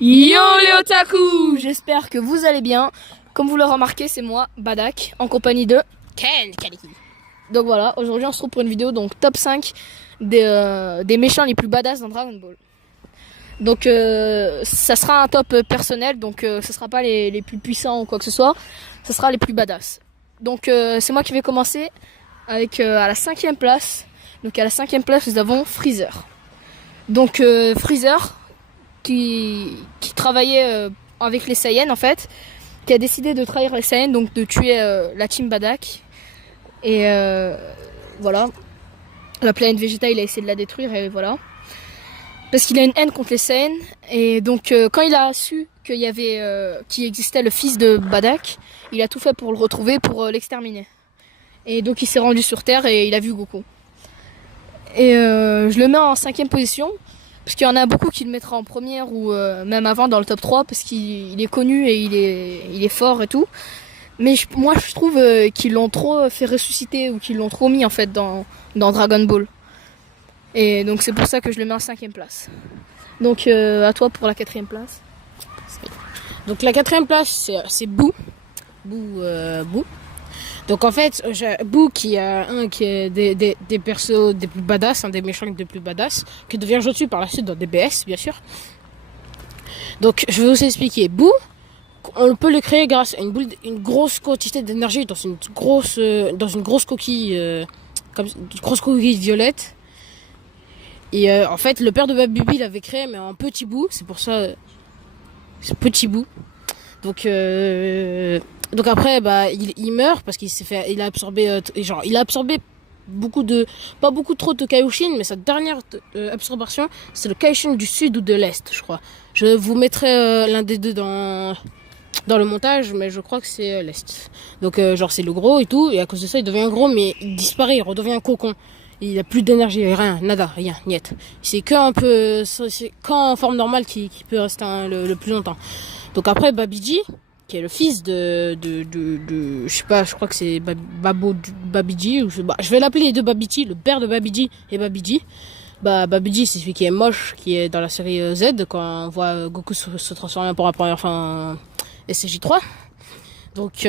Yo les otaku! J'espère que vous allez bien. Comme vous le remarquez, c'est moi, Badak, en compagnie de Ken Kaneki. Donc voilà, aujourd'hui on se retrouve pour une vidéo donc top 5 des méchants les plus badass dans Dragon Ball. Donc ça sera un top personnel, donc ce sera pas les plus puissants ou quoi que ce soit, ce sera les plus badass. Donc c'est moi qui vais commencer avec à la 5e place. Donc à la 5e place nous avons Freezer. Donc Freezer qui travaillait avec les Saiyans en fait, qui a décidé de trahir les Saiyans, donc de tuer la team Badak. Et voilà, la planète Vegeta, il a essayé de la détruire et voilà. Parce qu'il a une haine contre les Saiyans. Et donc quand il a su qu'il existait le fils de Badak, il a tout fait pour le retrouver, pour l'exterminer. Et donc il s'est rendu sur Terre et il a vu Goku. Et je le mets en 5e position. Parce qu'il y en a beaucoup qui le mettra en première ou même avant dans le top 3 parce qu'il est connu et il est fort et tout. Mais moi je trouve qu'ils l'ont trop fait ressusciter ou qu'ils l'ont trop mis en fait dans Dragon Ball. Et donc c'est pour ça que je le mets en 5e place. Donc à toi pour la 4e place. Donc la 4e place, c'est Boo. Boo. Donc en fait, Boo qui est des persos des plus badass, un des méchants des plus badass, qui devient gentil par la suite dans DBS, bien sûr. Donc je vais vous expliquer. Boo, on peut le créer grâce à une grosse quantité d'énergie dans une grosse coquille, comme une grosse coquille violette. Et en fait, le père de Baby l'avait créé, mais en petit bout. C'est pour ça, c'est petit bout. Donc après, bah, il meurt parce il a absorbé, pas beaucoup trop de Kaioshin, mais sa dernière absorption, c'est le Kaioshin du sud ou de l'est, je crois. Je vous mettrai l'un des deux dans le montage, mais je crois que c'est l'est. Donc c'est le gros et tout, et à cause de ça, il devient gros, mais il disparaît, il redevient un cocon. Il a plus d'énergie, rien, nada, rien, niet. C'est qu'en forme normale qui peut rester le plus longtemps. Donc après, Babiji, qui est le fils je sais pas, je crois que c'est Babiji, je vais l'appeler les deux Babiji, le père de Babiji et Babiji. Babiji, c'est celui qui est moche, qui est dans la série Z, quand on voit Goku se transformer pour la première fois en SCJ3. Donc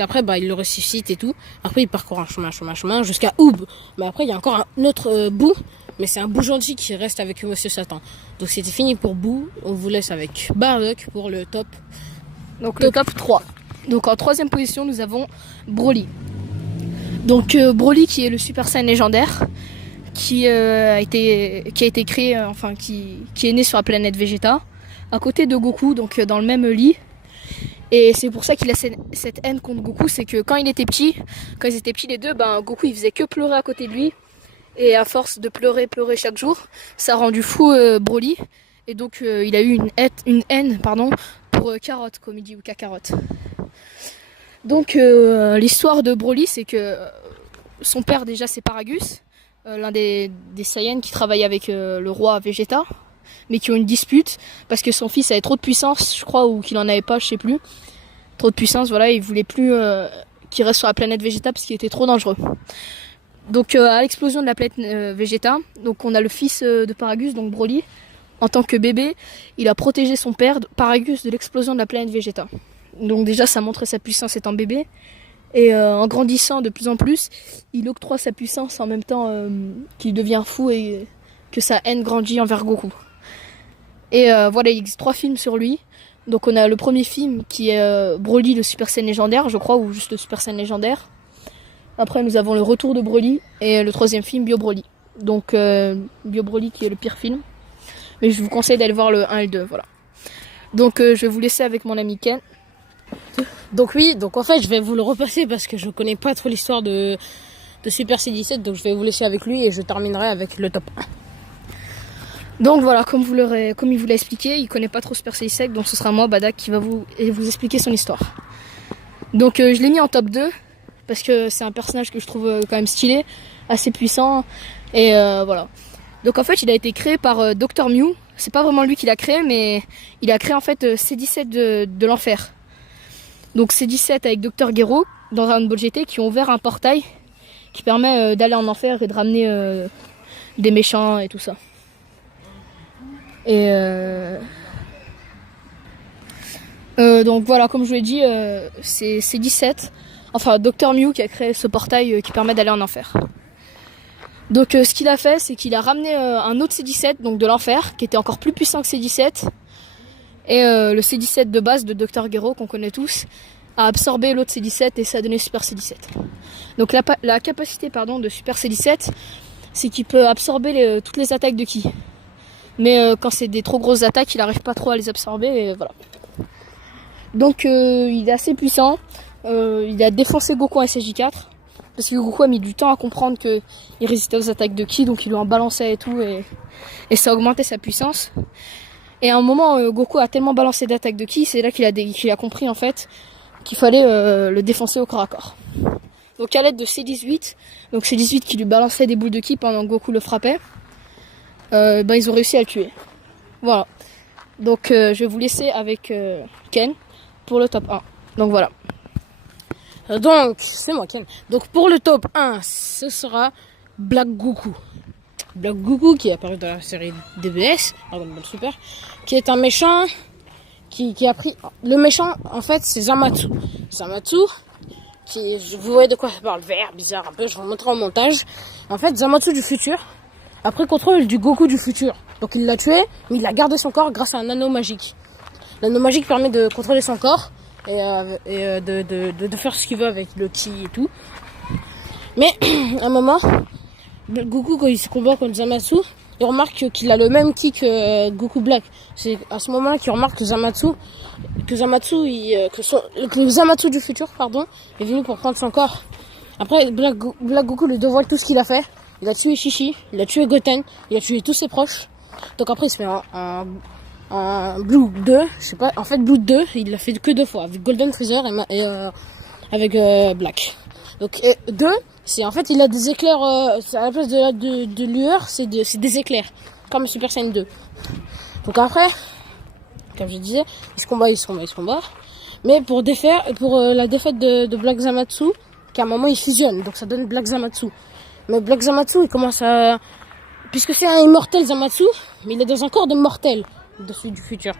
après, il le ressuscite et tout. Après, il parcourt un chemin jusqu'à Oob. Mais après, il y a encore un autre Boo. Mais c'est un Boo gentil qui reste avec Monsieur Satan. Donc c'était fini pour Boo. On vous laisse avec Bardock pour le top. Donc le top 3. Donc en 3e position, nous avons Broly. Donc Broly qui est le Super Saiyan légendaire. Qui a été créé, qui est né sur la planète Vegeta. À côté de Goku, donc dans le même lit. Et c'est pour ça qu'il a cette haine contre Goku, c'est que quand ils étaient petits les deux, Goku il faisait que pleurer à côté de lui. Et à force de pleurer chaque jour, ça a rendu fou Broly. Et donc il a eu une haine pour Carotte, comme il dit, ou Kakarot. Donc l'histoire de Broly, c'est que son père déjà c'est Paragus, l'un des Saiyans qui travaille avec le roi Vegeta, mais qui ont une dispute parce que son fils avait trop de puissance, je crois, ou qu'il en avait pas, je sais plus. Trop de puissance, voilà, il voulait plus qu'il reste sur la planète Vegeta parce qu'il était trop dangereux. Donc à l'explosion de la planète Vegeta, donc on a le fils de Paragus, donc Broly, en tant que bébé, il a protégé son père, Paragus, de l'explosion de la planète Vegeta. Donc déjà ça montrait sa puissance étant bébé. Et en grandissant de plus en plus, il octroie sa puissance en même temps qu'il devient fou et que sa haine grandit envers Goku. Et voilà, il existe 3 films sur lui. Donc on a le premier film qui est Broly, le Super Saiyan légendaire, je crois, ou juste le Super Saiyan légendaire. Après nous avons le retour de Broly et le 3e film, Bio Broly. Donc Bio Broly qui est le pire film. Mais je vous conseille d'aller voir le 1 et le 2, voilà. Donc je vais vous laisser avec mon ami Ken. Donc en fait, je vais vous le repasser parce que je connais pas trop l'histoire de Super C17, donc je vais vous laisser avec lui et je terminerai avec le top 1. Donc voilà, comme il vous l'a expliqué, il connaît pas trop Super Saiyan, donc ce sera moi, Badak, qui va vous expliquer son histoire. Donc je l'ai mis en top 2, parce que c'est un personnage que je trouve quand même stylé, assez puissant, et voilà. Donc en fait, il a été créé par Dr Mew. C'est pas vraiment lui qui l'a créé, mais il a créé en fait C17 de l'enfer. Donc C17 avec Dr Gero dans Dragon Ball GT qui ont ouvert un portail qui permet d'aller en enfer et de ramener des méchants et tout ça. Et Donc voilà, comme je vous l'ai dit, c'est C17, enfin Dr Mew qui a créé ce portail qui permet d'aller en enfer. Donc ce qu'il a fait, c'est qu'il a ramené un autre C17, donc de l'enfer, qui était encore plus puissant que C17. Et le C17 de base de Dr Gero, qu'on connaît tous, a absorbé l'autre C17 et ça a donné Super C17. Donc la capacité de Super C17, c'est qu'il peut absorber toutes les attaques de Ki. Mais quand c'est des trop grosses attaques, il n'arrive pas trop à les absorber et voilà. Donc il est assez puissant. Il a défoncé Goku en SSJ4. Parce que Goku a mis du temps à comprendre qu'il résistait aux attaques de Ki, donc il lui en balançait et tout, et ça augmentait sa puissance. Et à un moment, Goku a tellement balancé d'attaques de Ki, c'est là qu'il a compris en fait qu'il fallait le défoncer au corps à corps. Donc à l'aide de C18, donc C18 qui lui balançait des boules de Ki pendant que Goku le frappait, ils ont réussi à le tuer. Voilà. Donc je vais vous laisser avec Ken pour le top 1. Donc voilà. Donc, c'est moi, Ken. Donc, pour le top 1, ce sera Black Goku. Black Goku, qui est apparu dans la série DBS, Dragon Ball Super, qui est un méchant qui a pris... Le méchant, en fait, c'est Zamatsu. Zamatsu, vous voyez de quoi je parle, vert, bizarre un peu, je vais vous montrer en montage. En fait, Zamatsu du futur a pris contrôle du Goku du futur. Donc, il l'a tué, mais il a gardé son corps grâce à un anneau magique. L'anneau magique permet de contrôler son corps et de faire ce qu'il veut avec le Ki et tout. Mais à un moment, Goku, quand il se combat contre Zamatsu, il remarque qu'il a le même Ki que Goku Black. C'est à ce moment-là qu'il remarque que Zamatsu du futur, est venu pour prendre son corps. Après, Black Goku lui dévoile tout ce qu'il a fait. Il a tué Shishi, il a tué Goten, il a tué tous ses proches. Donc après, il se met en Blue 2, je sais pas, en fait Blue 2, il l'a fait que 2 fois, avec Golden Freezer et avec Black. Donc 2, c'est en fait il a des éclairs, à la place de lueur, c'est des éclairs, comme Super Saiyan 2. Donc après, comme je disais, il se combat. Mais pour la défaite de Black Zamatsu, qu'à un moment il fusionne, donc ça donne Black Zamatsu. Mais Black Zamatsu, il commence à... Puisque c'est un immortel Zamatsu, mais il est dans un corps de mortel dessus du futur.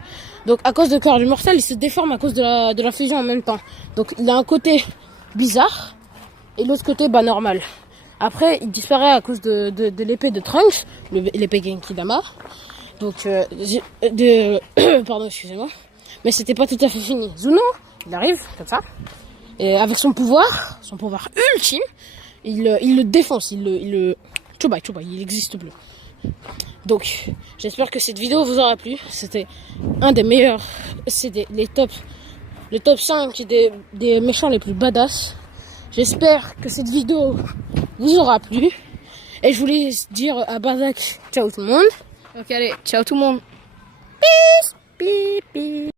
Donc à cause de corps immortel, il se déforme à cause de la fusion en même temps. Donc il a un côté bizarre et l'autre côté normal. Après il disparaît à cause de l'épée de Trunks, l'épée Genkidama. Donc pardon, excusez-moi. Mais c'était pas tout à fait fini. Zuno, il arrive comme ça et avec son pouvoir ultime, il le défonce, il le Chuba, il existe plus. Donc, j'espère que cette vidéo vous aura plu. C'était un des meilleurs, c'était le top 5 des méchants les plus badass. J'espère que cette vidéo vous aura plu. Et je voulais dire à Badak, ciao tout le monde. Ok, allez, ciao tout le monde. Peace, peace, peace.